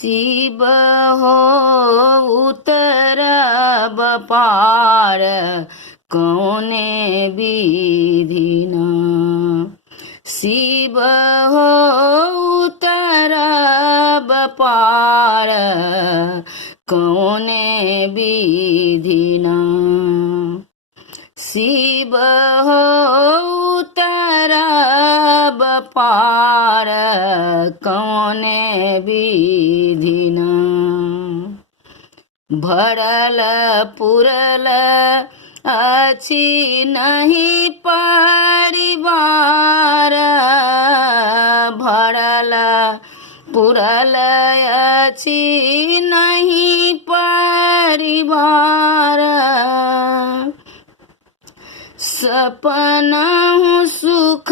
शिव हो उतरब पार कौने विधिना। शिव हो उतरब पार कौने विधिना। शिव हो उतरब पार कौने विधिना। भरल पुरल अछि नहीं परिवार। भरल पुरल अछि नहीं परिवार। सपना सुख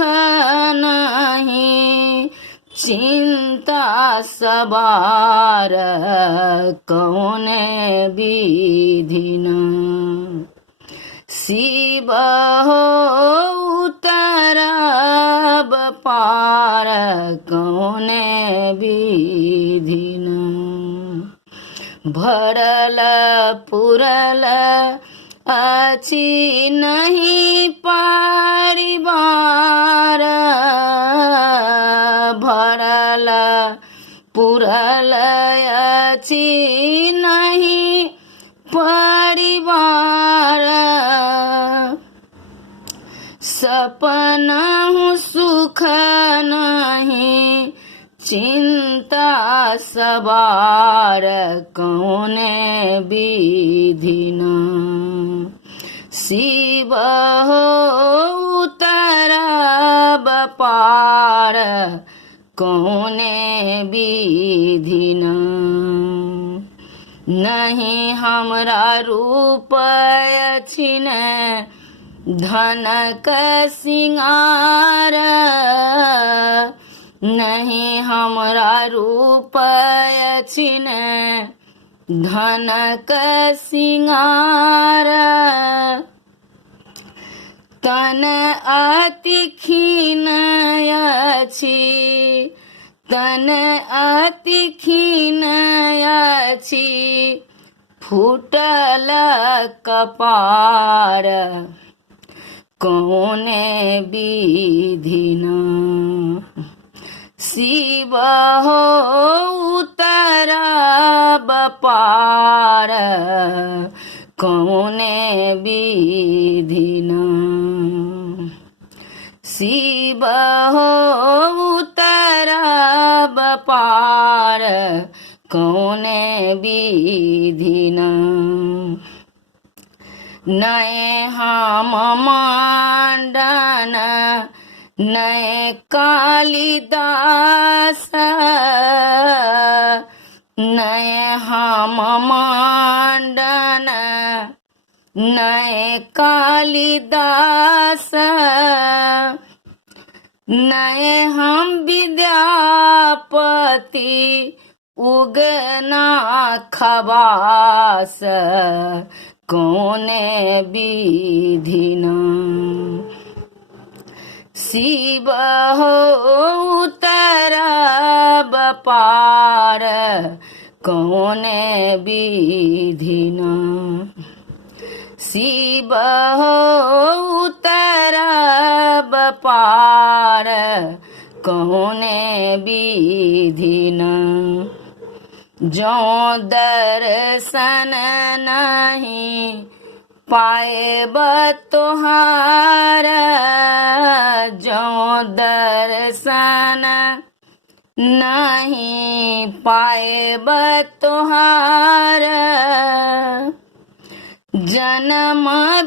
नहीं चिंता सवार कौने विधिना। शिव हो उतरब पार कौने विधिना। भरल पुरल अछि नहीं परिवार। भरल पुरल अछि नहीं परिवार। सपना सुख नहीं चिंता सवार कौने विधिना। शिव हो उतरब पार कौने विधिना। नहीं हमरा रूप अछि न धन क सिंगार। नहीं हमरा रूप अछि न धन क सिंगार। तन अति क्षीण अछि तन अति क्षीण अछि फूटल कपार कौने विधिना। शिव हो उतरब पार कौने विधिना। शिव हो उतरब पार कौने विधिना। नए हम मांडन नए कालिदास। नए हम मांडन नए कालिदास। नए हम विद्यापति उगना खवास कौने विधिना। शिव हो उतरब पार कौने विधिना। शिव हो उतरब पार कौने विधिना। जो दर्शन नहीं पाएब तोहार। जो दर्शन नहीं पाएब तोहार। जन्म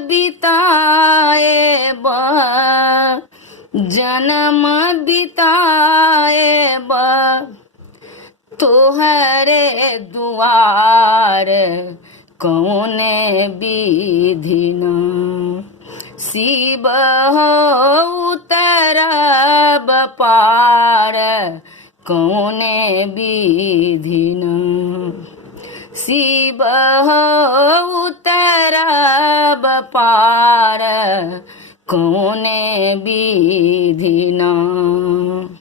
बिताएब जन्म बिताएब तोहरे दुआर कौने विधिना। शिव हो उतरब पार कौने विधिना। शिव हो उतरब पार कौने विधिना।